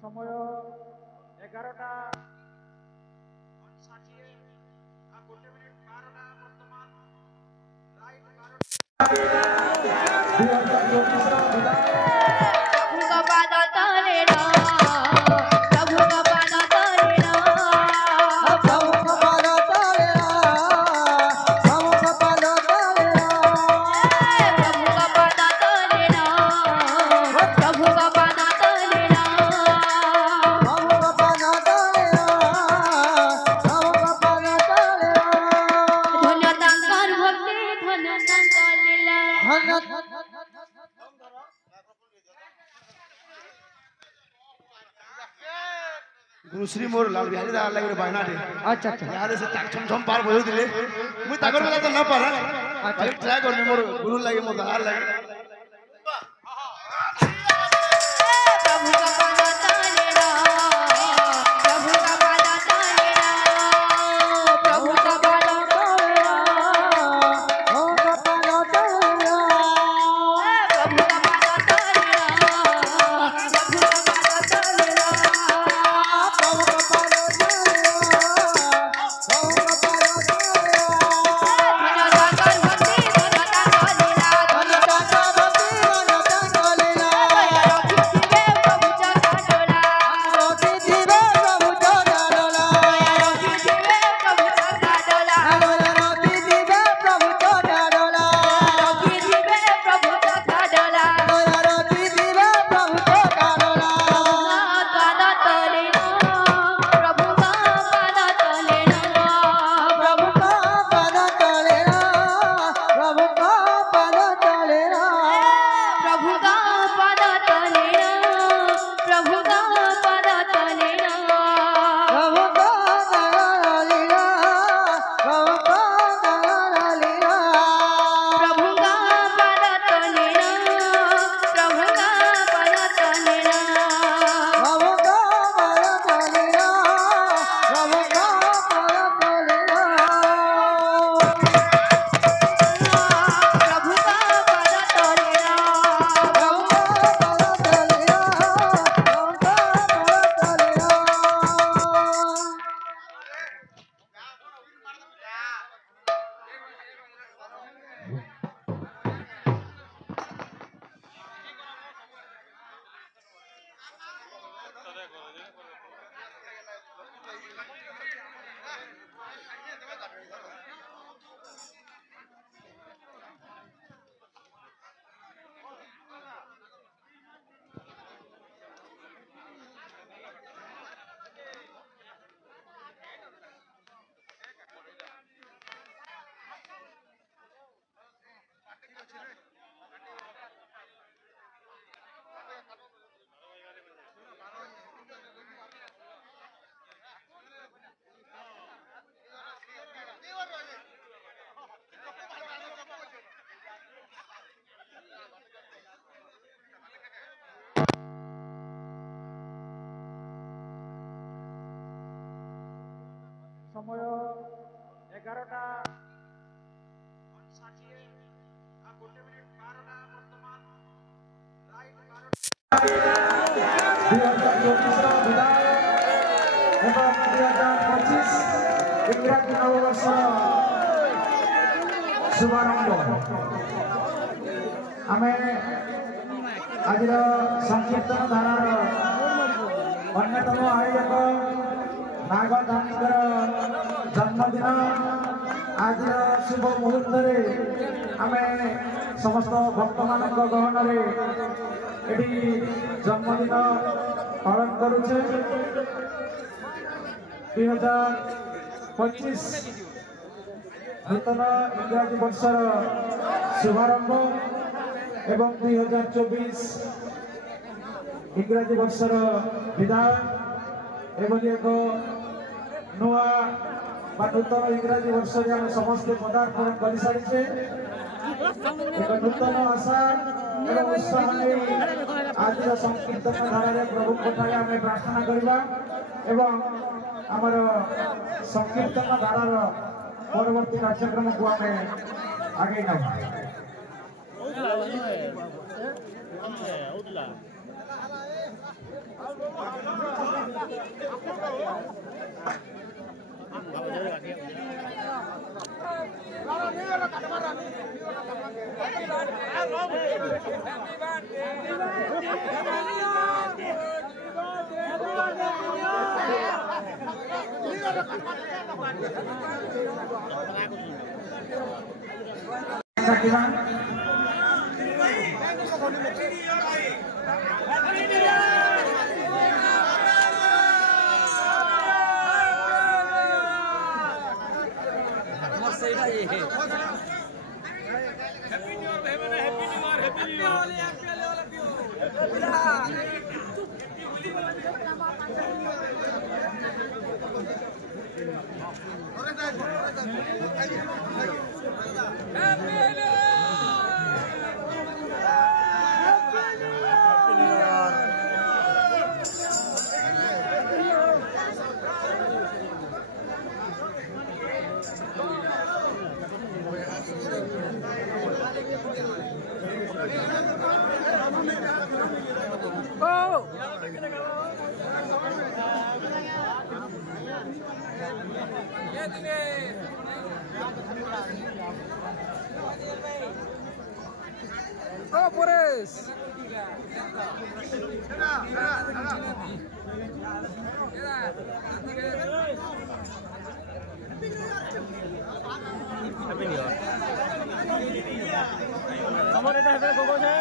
समय 11टा गुरुश्री मोर लाल बिहारी दादा लगे बायना रे अच्छा अच्छा यार से ताक छम छम पार बजो दिले मुई ताकर में तो ना पारा भाई ट्राई कर मोर गुरु लगे मोर दादा लगे समय 11टा इंग्राजी नववर्ष शुभारंभ आम आज संकीर्तन धारार अन्यतम आयोजक नागधानीकर जन्मदिन आज शुभ मुहूर्त आम समस्त भक्त मान गहन जन्मदिन पालन करुचे 2025 नूतन इंग्राजी वर्षर शुभारंभ एवं 2024 इंग्राजी वर्षर विदाय एवं एक नुआ नूतन इंग्राजी वर्ष आम समस्ते पदार्पण कर सारी एक नूतन आशा एवं उत्साह नहीं आज संकीर्तन धारा प्रभु कथाई आम प्रार्थना करवा एवं आमर संकीर्तन धारार परवर्ती कार्यक्रम को आम आगे नवा Oh, Boris! Happy New Year. Kamu ada happy koko saya?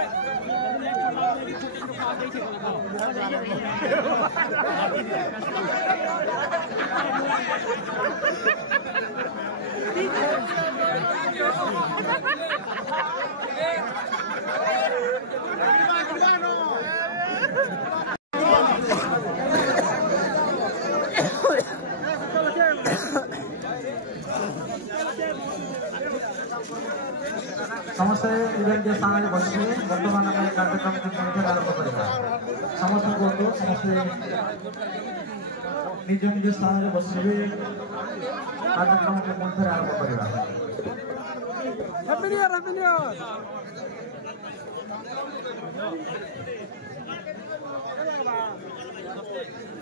समस्त इवेंट के स्थान में बसने वर्तमान में कार्यक्रम के संख्या आरंभ करेगा समस्त बंधु समस्त निज निज स्थान में बसने कार्यक्रम के संख्या आरंभ करेगा Happy New Year, Happy New Year.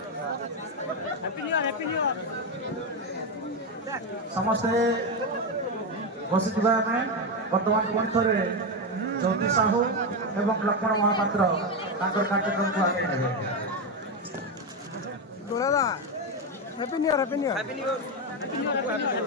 Happy New Year, Happy New Year. समस्त बसिथिबा में वर्तमान पुणी थरे ज्योति साहू एवं लक्ष्मण महापात्र तांकर कार्यक्रम को आगे नेबे Dorada. Happy New Year, Happy New Year. Happy New Year. Happy New Year.